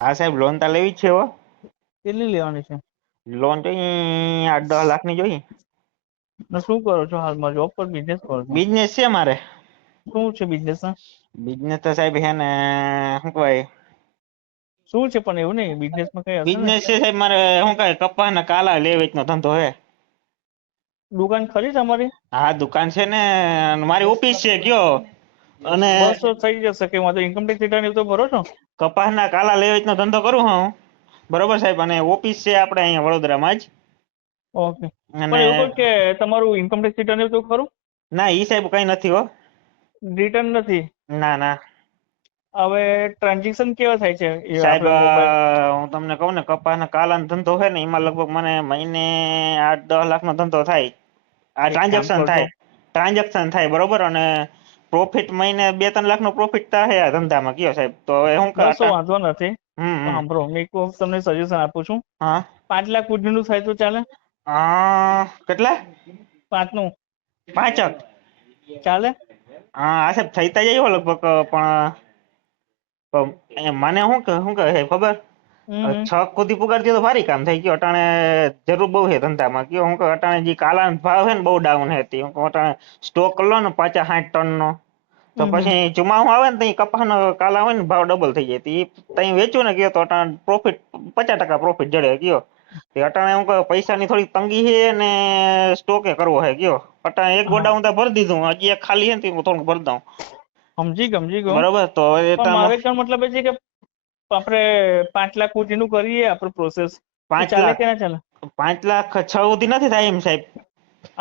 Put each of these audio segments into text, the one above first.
હા સાહેબ, લોન તો લેવી જ છે હો. કેટલી લેવાની છે? લોન તો 8-10 લાખ ની જોઈએ. ને શું કરો છો હાલમાં? જોબ પર બિઝનેસ કરો છો? બિઝનેસ છે મારે. શું છે બિઝનેસ માં? બિઝનેસ તો સાહેબ હે ને, શું કહેવાય, શું છે પણ એવું નહીં, બિઝનેસ માં કઈ હશે ને? બિઝનેસ છે સાહેબ મારે, શું કહેવાય, કપાસ ના કાલા લે વેચનો ધંધો હે. દુકાન ખરી તમારી? હા દુકાન છે ને, મારી ઓફિસ છે કયો. અને બસ તો થઈ જશે કે વાંધો, ઇન્કમ ટેક્સ રિટર્ન એવું તો ભરો છો? કપાસ ના કાલા લે વેચનો ધંધો કરું હું, બરોબર સાહેબ. અને ઓફિસ છે આપણે અહીંયા વડોદરામાં જ. ઓકે. અને પણ એવું કહું કે તમારું ઇન્કમ ટેક્સ રિટર્ન એવું તો ખરું? ના ઈ સાહેબ કઈ નથી હો. રિટર્ન નથી? ના ના હવે ટ્રાન્ઝેક્શન કેવા થાય છે એ સાહેબ, આપણે મોબાઈલ? હું તમને કહું ને, કપાસના કાલાનો ધંધો છે ને, એમાં લગભગ મને મહિને 8-10 લાખ નો ધંધો થાય. આ એક કામ ટ્રાન્ઝેક્શન કરજો. થાય, ટ્રાન્ઝેક્શન થાય, બરોબર. અને પ્રોફિટ મહિને 2-3 લાખ નો પ્રોફિટ થાય આ ધંધામાં, કયો સાહેબ. તો હવે શું બસો કરતા. વાંધો નથી. તો હમ. સાંભળો, મેં એક તમને સજેશન આપું છું. હા. 5 લાખ સુધીનું થાય તો ચાલે? કેટલા? 5 નું 5? ચાલે? હા સાહેબ, થઈ તો જાય લગભગ, પણ મને શું કહે છે ખબર? હમ 6 સુધી પુગાર દો તો ભારી કામ થઈ ગયો. અટાણે જરૂર બહુ છે ધંધામાં, કયો હું કહે, અટાણે જે કાલા ભાવ છે ને બહુ ડાઉન હતી. હું અટાણે સ્ટોક કરી લો ને 50-60 ટન નો, તો હમ પછી ચોમાસું આવે ને, તો કપાસનો કાલા હોય ને ભાવ ડબલ થઈ જાય. એ તઈ વેચ્યું ને કયો, તો અટાણે પ્રોફિટ 50% પ્રોફિટ જડે કયો. તે અટાણે હું કહે, પૈસાની થોડી તંગી છે ને, સ્ટોકે કરવો છે કયો. અટાણે એક હા, ગોડાઉન તો ભરી દીધું, હજી એક ખાલી છે ને, હું થોડુંક ભરી દઉં. સમજી ગયો. બરોબર. તો પણ મારે કહેવાનો મતલબ એ છે કે આપણે 5 લાખ સુધીનું કરીએ આપણે પ્રોસેસ, તો 5 ચાલે લાખ કે ના ચાલે? 5 લાખ 6 સુધી નથી થાય એમ સાહેબ.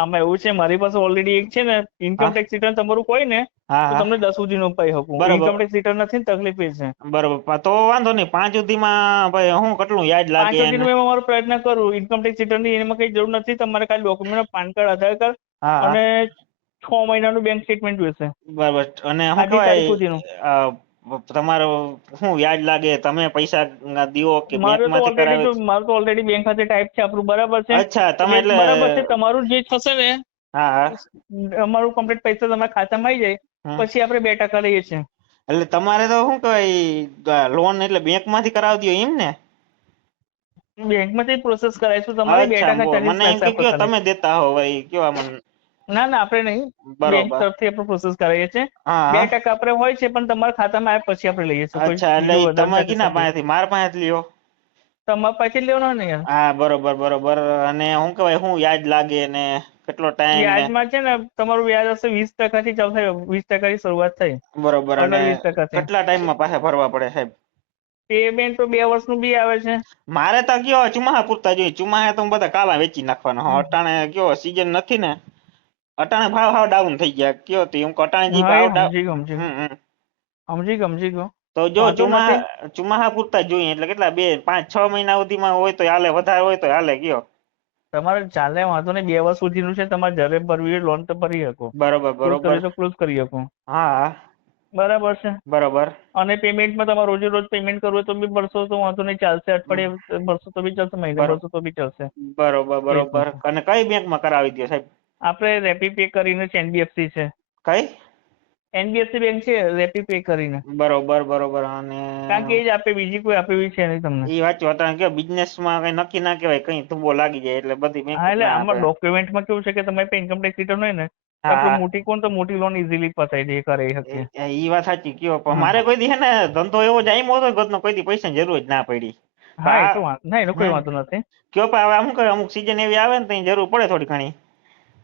આમાં એવું છે, મારી પાસે ઓલરેડી એક છે ને, ઇન્કમ હા ટેક્સ રિટર્ન તમારું કોઈ ને, હા તો હા તમને 10 સુધીનું પાઈ શકું. બરોબર ઇન્કમ ટેક્સ રિટર્ન નથી ને, તકલીફ એ છે. બરોબર, તો વાંધો નહીં. 5 સુધીમાં ભાઈ હું કેટલું યાદ 5 લાગે એને. સુધીનું એમાં મારો પ્રયત્ન કરું. ઇન્કમ ટેક્સ રિટર્નની એમાં કઈ જરૂર નથી. તમારે ખાલી ડોક્યુમેન્ટ, પાન કાર્ડ, આધાર કાર્ડ હા હા અને 6 મહિનાનું બેંક સ્ટેટમેન્ટ જોઈશે. બરાબર. અને શું આજની તારીખ સુધીનું. કહેવાય, તમારો શું વ્યાજ લાગે, તમે પૈસા દીઓ કે બેંક માંથી કરાવે છે? મારું તો ઓલરેડી બેંક ખાતે ટાઈપ છે આપણું, બરાબર છે. અચ્છા, તમે એટલે એટલે. બરાબર છે. તમારું જે થશે ને, હા હા. અમારું કમ્પ્લીટ પૈસા તમારા ખાતામાં આવી જાય, હમ. પછી આપણે 2% લઈએ છીએ. એટલે તમારે તો શું કહેવાય, લોન એટલે બેંક માંથી કરાવી દો એમ ને? બેંકમાંથી પ્રોસેસ કરાવીશું, તમારે અચ્છા, 2% ચાર્જીસ મને એમ લાગશે કે આપણે કયો ખાલી. તમે દેતા હો ભાઈ, કયો મને. ના ના, આપણે નહીં. બેંક બરોબર. તરફથી આપણે પ્રોસેસ કરાવીએ છીએ. હા હા. 2% આપણે હોય છે, પણ તમારા ખાતામાં આવ્યા પછી આપણે લઈએ છીએ. કોઈ અચ્છા, એટલે બીજું વધારે તમે ચાર્જીસ કીના નથી. પાસેથી, મારા પાસેથી લ્યો? તમારા પાસેથી જ લેવાનો ને યાર. હા બરોબર બરોબર. અને શું કહેવાય, શું વ્યાજ લાગે ને, કેટલો ટાઈમ ને? વ્યાજમાં છે ને, તમારું વ્યાજ હશે 20% થી ચાલુ થાય. 20% થી શરૂઆત થાય. બરોબર. અને અંડર 20% કેટલા ટાઈમમાં પાછા ભરવા પડે સાહેબ? પેમેન્ટ તો 2 વર્ષનું બી આવે છે. મારે તો કયો ચુમાહા પૂરતા જોઈએ. ચુમાહા તો હું બધા કાલા વેચી નાખવાનો. અટાણે કયો સીઝન નથી ને, અટાણે ભાવ હાવ ડાઉન થઈ ગયા. કયો તે હું અટાણે જે હા, ભાવ એ સમજી ગયો, સમજી ગયો. તો જો વાંધો નથી. ચુમાહા પૂરતા જોઈએ. એટલે કેટલા 2-5-6 મહિના સુધીમાં હોય તો હાલે, વધારે હોય તો હાલે કયો. તમારે ચાલે, વાંધો નહીં. 2 વર્ષ સુધીનું છે. તમારે જ્યારે ભરવી હોય લોન તો ભરી શકો. બરોબર ક્લોઝ બરોબર. કરી તો ક્લોઝ કરી શકો. હા બરાબર છે. બરોબર. અને પેમેન્ટમાં તમારે રોજે રોજ પેમેન્ટ કરવું હોય તો બી ભરશો તો વાંધો નહીં, ચાલશે. અઠવાડિયે ભરશો તો બી ચાલશે, મહિને બરોબર ભરશો તો બી ચાલશે. બરોબર એ બરોબર. રીતનું. અને કઈ બેંકમાં કરાવી દો સાહેબ? આપણે રેપી પે કરીને છે, એનબીએફસી છે. કઈ? એનબીએફસી બેંક છે, રેપી પે કરીને. બરોબર બરોબર. અને કારણ કે એ જ આપે, બીજી કોઈ આપે એવી છે નહીં તમને. એ વાત અટાણે કયો બિઝનેસ માં કઈ નક્કી ના કહેવાય, કઈ ધુંબો લાગી જાય એટલે બધી બેંક હા, જ એટલે ના આમાં આપે. ડોક્યુમેન્ટમાં કેવું છે કે તમારી પાસે ઇન્કમ ટેક્સ રિટર્ન હોય ને, તો હા આપણે હા. મોટી કોણ તો મોટી લોન ઇઝીલી પતાવી દઈએ, કરી શકીએ. ઈ વાત સાચી. કયો પણ હા મારે કોઈ દી હે ને ધંધો એવો જામ્યો હતો ગતનો, કોઈ દી પૈસાની જરૂર જ ના પડી. હા, એ તો ના, એનો કોઈ વાંધો નથી. કયો પણ હવે અમુક અમુક સીઝન એવી આવે ને તો જરૂર પડે થોડી ઘણી.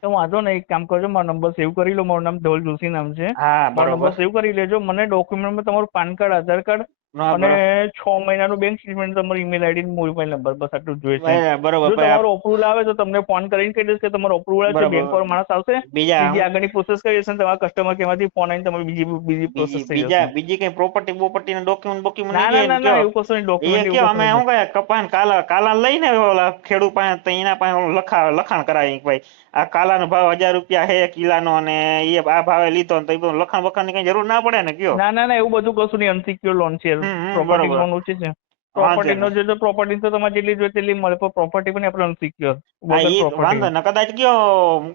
તો વાંધો નહીં, એક કામ કરજો, મારો નંબર સેવ કરી લો. મારું નામ ધવલ જોશી નામ છે. હા મારો નંબર બરોબર. સેવ કરી લેજો. મને ડોક્યુમેન્ટમાં તમારું પાન કાર્ડ, આધાર કાર્ડ હા અને 6 મહિનાનું બેંક સ્ટેટમેન્ટ, તમારી ઈમેલ આઈડી, મોબાઈલ નંબર, બસ આટલું જ જોઈએ છે. બરોબર જો ભાઈ. તમારો અપ્રુવલ આવે તો તમને ફોન કરીને કહી દઈશ કે તમારો અપ્રુવલ આવે છે. બરોબર. બેંક વાળો માણસ આવશે, બીજા બીજી આગળની પ્રોસેસ કરી દેશે. તમારા કસ્ટમર કેરમાંથી ફોન આવીને તમારી બીજી પ્રોસેસ થઈ જશે. બીજી કઈ પ્રોપર્ટી બોપર્ટી ના ડોક્યુમેન્ટ ના નહીં ના જોઈએ ને ના ના, કયો? એવું કશું નહીં. એ ડોક્યુમેન્ટ એવું કયો કશું અમે નહીં. શું કહે, કપાન કાલા કાલા લઈને ઓલા ખેડૂત પાસે, તો એના પાસે ઓલું લખાણ કરાવી ભાઈ, આ કાલાનો ભાવ 1000 રૂપિયા હે કિલાનો, અને એ આ ભાવે લીધો ને, તો એ બધું લખાણ વખાણ ની કઈ જરૂર ના પડે ને કયો? ના ના ના, એવું બધું કશું નહીં. અનસિક્યોર લોન છે, પ્રોપર્ટી બરોબર. લોન ઓછી છે. વાંધો પ્રોપર્ટીનો નહીં. જે પ્રોપર્ટી તો તમારે જેટલી જોઈએ તેટલી મળે, પણ પ્રોપર્ટી પણ આપણે અનસિક્યોર હા વગર ઈ પ્રોપર્ટી. વાંધો ને કદાચ કયો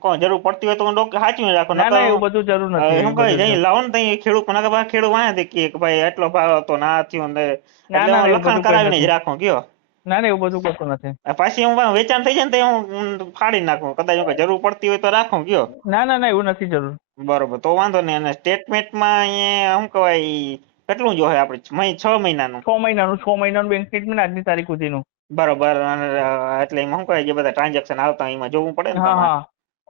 કોઈ જરૂર પડતી હોય તો હું ડોક્ટર સાચવી રાખો, ના નકર ના એવું બધું જરૂર નથી, શું એવું કહે બધું જઈ લાવો ને તઈ ખેડૂત નકર પાછા ખેડૂત વાંહે કે ભાઈ એટલો ભાવ હતો ને આ થયું ને, ના એટલે ના હું એવું લખાણ બધું કઈ કરાવીને જ નથી. રાખું કયો. ના ના એવું બધું કશું નથી. પાછી હું વેચાણ થઈ જાય ને તો હું ફાડી નાખું, કદાચ હું જરૂર પડતી હોય તો રાખું કયો. ના ના ના એવું નથી જરૂર. બરોબર તો વાંધો નહીં. અને સ્ટેટમેન્ટમાં અહીંયા શું કહેવાય કેટલું જોહે આપણે 6 મહિનાનું? 6 મહિનાનું બેંક સ્ટેટમેન્ટ આજની તારીખ સુધીનું. બરોબર. અને એટલે એમાં શું કહેવાય જે બધા ટ્રાન્ઝેક્શન આવતા હોય એમાં જોવું પડે ને હા તમારે.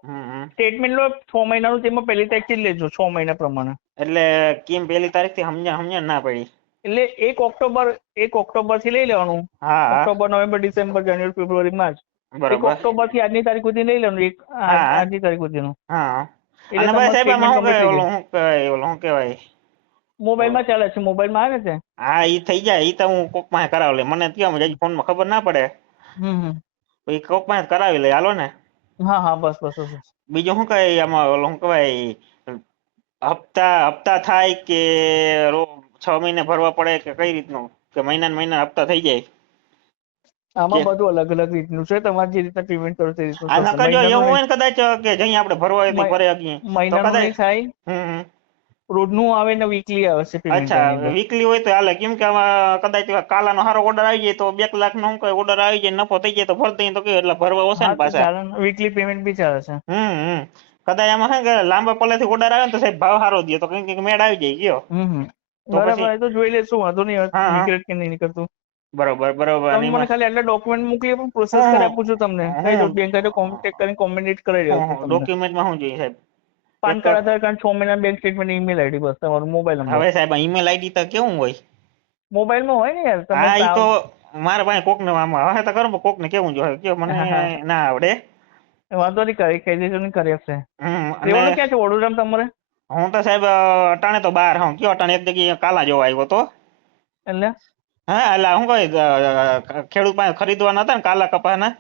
હા સ્ટેટમેન્ટ લો 6 મહિનાનું, તેમાં પહેલી તારીખથી જ લેજો 6 મહિના પ્રમાણે. એટલે કેમ પહેલી તારીખથી સમજણ ના પડી. એટલે 1 ઓક્ટોબર થી લઈ લેવાનું. હા ઓક્ટોબર, નવેમ્બર, ડિસેમ્બર, જાન્યુઆરી, ફેબ્રુઆરી, માર્ચ. 1 બરોબર. ઓક્ટોબર થી આજની તારીખ સુધી લઈ લેવાનું, હા આજની તારીખ સુધીનું. હા. એટલે અને ભાઈ તમારું સાહેબ આમાં સ્ટેટમેન્ટ શું કમ્પ્લીટ થઈ કહેવાય જાય. ઓલું શું કહેવાય મોબાઈલમાં ચાલે છે, મોબાઈલમાં આવે છે. હા ઈ થઈ જાય. ઈ તો હું કોક પાસે કરાવી લે, મને કેમ ફોનમાં ખબર ના પડે. હમ. તો ઈ કોક પાસે કરાવી લે હાલો ને. હા હા બસ બસ બસ. બીજું શું કહેવાય આમાં ઓલું શું કહેવાય હપ્તા થાય કે 6 મહિને ભરવા પડે કે કઈ રીતનું, કે મહિના હપ્તા થઈ જાય? આમાં કે બધું અલગ અલગ રીતનું છે, તમારે જે રીતના પેમેન્ટ કરો તે રીતનું આ થશે. નકર જો એવું મહિનાનું હોય નહીં, ને કદાચ કે જઈ આપણે ભરવા હોય તો ભરે શકીએ તો મહિનાનું કદાચ. નહીં થાય. હમ. રોજનું આવે ને વીકલી આવે છે પેમેન્ટ અચ્છા આની અંદર. વીકલી હોય તો હાલે, કેમ કે આમાં કદાચ કાલાનો સારો ઓર્ડર આવી જાય તો 2 લાખ નો ઓર્ડર આવી જાય, નફો થઈ જાય તો ભરતી તો કયો એટલે ભરવા ઓછા હા ને તો પાછા. ચાલે ને, વીકલી પેમેન્ટ બી ચાલે છે. હમ. કદાચ આમાં શું કે લાંબા પલ્લેથી ઓર્ડર આવે ને તો સાહેબ ભાવ સારો દે તો કંઈક મેળ આવી જાય ગયો. હમ. તો પછી બરાબર, એ તો જોઈ લેશું, વાંધો નહીં. હા હા નીકળે કે નહીં નીકળતું. બરોબર. અને તમે મને એમાં ખાલી આટલા ડોક્યુમેન્ટ મોકલી, પણ પ્રોસેસ કરી હું આપું છું તમને. કહી દઉં, હું બેંક સાથે કોન્ટેક્ટ કરીને કોમ્યુનિકેટ કરાવી દઉં છું તમને. ડોક્યુમેન્ટમાં શું જોઈએ સાહેબ? પાન એક કાર્ડ, આધાર કાર્ડ, 6 મહિના બેંક સ્ટેટમેન્ટ, ઈમેલ આઈડી, બસ તમારો મોબાઈલ નંબર. હવે સાહેબ ઈમેલ આઈડી તો કેવું હોય? મોબાઈલમાં હોય ને યાર, તમે હા ઈ તો મારા પાસે કોકને આમાં હવે તો કરો કોકને કેવું જોઈએ કયો, મને હા હા ના આવડે. વાંધો નહીં, કહી દેજો ને, કરી આપશે. અને રેવાનું ક્યાં છે વડોદરામાં તમારે? હું તો સાહેબ અટાણે તો બહાર હું કયો, અટાણે એક જગ્યાએ કાલા જોવા આવ્યો તો. એટલે હા એટલે શું કહે ખેડૂત પાસે ખરીદવાના હતા ને કાલા કપાસના,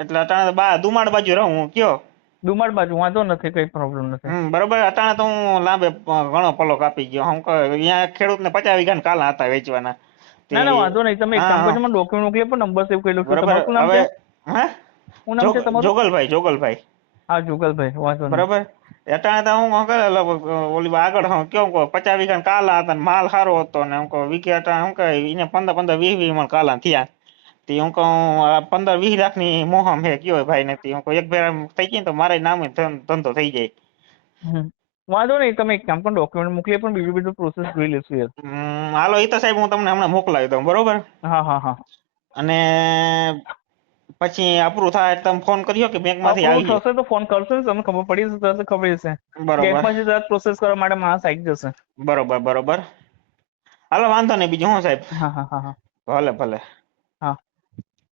એટલે અટાણે તો દુમાડ બાજુ રહું હું કયો. ડુમાડ બાજુ, વાંધો નથી, કઈ પ્રોબ્લેમ નથી. બરોબર. અટાણે તો હું લાંબે ઘણો પલ્લો કાપી ગયો. હું કહે અહીંયા ખેડૂતને 50 વીઘા કાલા હતા વેચવાના. તે ના ના વાંધો નહીં, તમે એક કામ હા કરજો, મને ડોક્યુમેન્ટ મોકલી આપો, નંબર સેવ કરી લઉં છું. બરોબર. તમારું શું નામ હવે છે? હા શું નામ છે તમારું? જોગલભાઈ. હા જુગલભાઈ, વાંધો નહીં. બરોબર. અટાણે તો હું કરે ઓલી આગળ હું કેવું 50 વીઘા કાલા હતા ને માલ સારો હતો ને હું કહું વીઘે અટાણે શું કહે એને 15 20 મણ કાલા થયા. તે હું કહું 15-20 લાખની મોહમ હે કયો ભાઈ નથી. હું કહું એક ભેરા થઈ જાય ને તો મારા નામે ધંધો થઈ જાય. વાંધો નહીં, તમે એક કામ કરો, ડોક્યુમેન્ટ મોકલી પણ બીજું પ્રોસેસ જોઈ લેશું યાર. હાલો એ તો સાહેબ હું તમને હમણાં મોકલાવી દઉં બરોબર. હા. અને પછી અપ્રૂવ થાય એટલે તમે ફોન કર્યો કે બેંક માંથી અપ્રુવ આવી જાય? થશે તો ફોન કરશો ને, તમને ખબર પડી જશે, તરત ખબર જશે. બરોબર બેંકમાં જે પ્રોસેસ કરવા માટે માણસ આવી જશે. બરોબર. હાલો વાંધો નહીં, બીજું શું સાહેબ? હા. ભલે. હા.